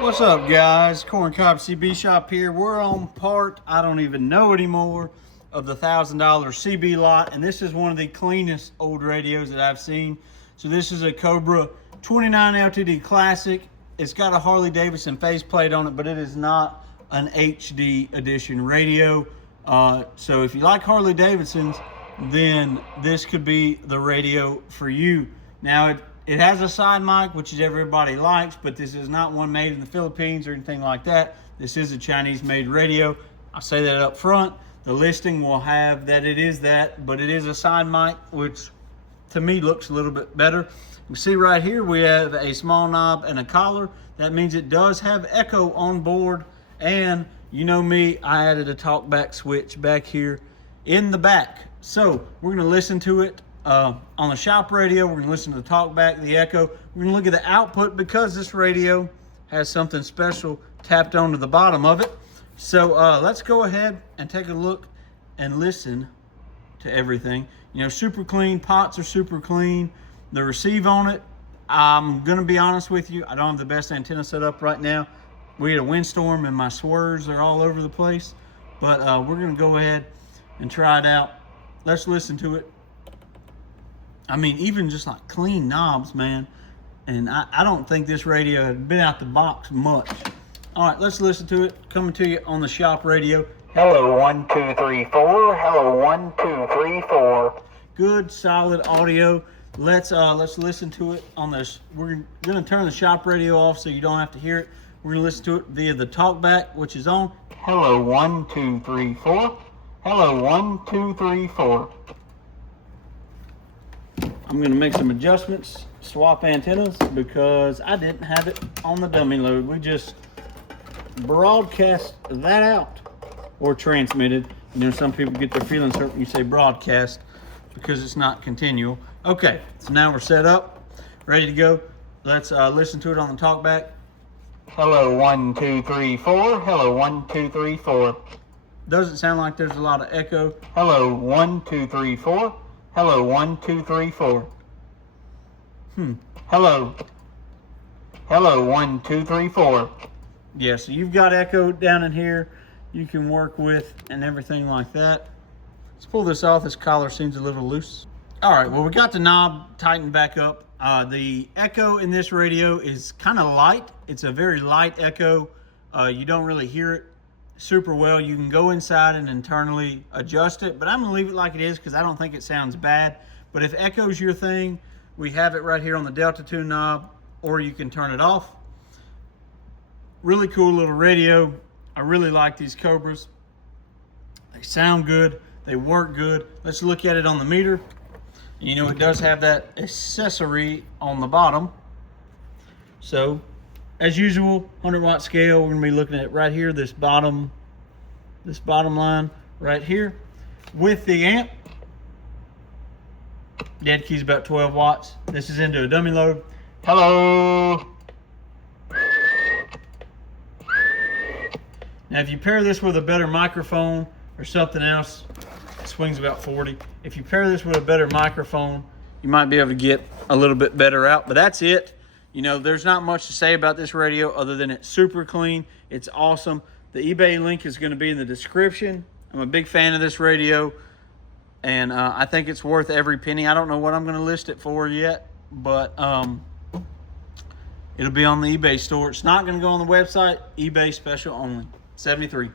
What's up, guys? Corn Cob CB Shop here. We're on part, I don't even know anymore, of the $1,000 CB lot, and this is one of the cleanest old radios that I've seen. So this is a Cobra 29 LTD Classic. It's got a Harley Davidson faceplate on it, but it is not an HD edition radio. So if you like Harley Davidsons, then this could be the radio for you. Now, it has a side mic, which is everybody likes, but this is not one made in the Philippines or anything like that. This is a Chinese-made radio. I'll say that up front. The listing will have that it is that, but it is a side mic, which to me looks a little bit better. You can see right here we have a small knob and a collar. That means it does have echo on board, and you know me, I added a talkback switch back here in the back. So we're going to listen to it on the shop radio. We're going to listen to the talkback, the echo. We're going to look at the output because this radio has something special tapped onto the bottom of it. So let's go ahead and take a look and listen to everything. You know, super clean. Pots are super clean. The receive on it, I'm going to be honest with you, I don't have the best antenna set up right now. We had a windstorm and my swerves are all over the place. But we're going to go ahead and try it out. Let's listen to it. I mean, even just like clean knobs, man. And I don't think this radio had been out the box much. All right, let's listen to it. Coming to you on the shop radio. Hello, 1, 2, 3, 4. Hello, 1, 2, 3, 4. Good, solid audio. Let's listen to it on this. We're gonna turn the shop radio off so you don't have to hear it. We're gonna listen to it via the talkback, which is on. Hello, 1, 2, 3, 4. Hello, 1, 2, 3, 4. I'm gonna make some adjustments, swap antennas, because I didn't have it on the dummy load. We just broadcast that out, or transmitted. You know, some people get their feelings hurt when you say broadcast because it's not continual. Okay, so now we're set up, ready to go. Let's listen to it on the talkback. Hello, 1, 2, 3, 4. Hello, 1, 2, 3, 4. Doesn't sound like there's a lot of echo. Hello, 1, 2, 3, 4. Hello, 1, 2, 3, 4. Hello. Hello, 1, 2, 3, 4. Yeah, so you've got echo down in here you can work with and everything like that. Let's pull this off. This collar seems a little loose. All right, well, we got the knob tightened back up. The echo in this radio is kind of light. It's a very light echo. You don't really hear it super well. You can go inside and internally adjust it, but I'm gonna leave it like it is because I don't think it sounds bad. But if echo's your thing, we have it right here on the Delta 2 knob, or you can turn it off. Really cool little radio. I really like these Cobras. They sound good, they work good. Let's look at it on the meter. You know, it does have that accessory on the bottom. So as usual, 100-watt scale. We're gonna be looking at right here, this bottom line right here with the amp. Dead key's about 12 watts. This is into a dummy load. Hello. Now, if you pair this with a better microphone or something else, it swings about 40. If you pair this with a better microphone, you might be able to get a little bit better out, but that's it. You know, there's not much to say about this radio other than it's super clean. It's awesome. The eBay link is going to be in the description. I'm a big fan of this radio, and I think it's worth every penny. I don't know what I'm going to list it for yet, but it'll be on the eBay store. It's not going to go on the website. eBay special only. 73.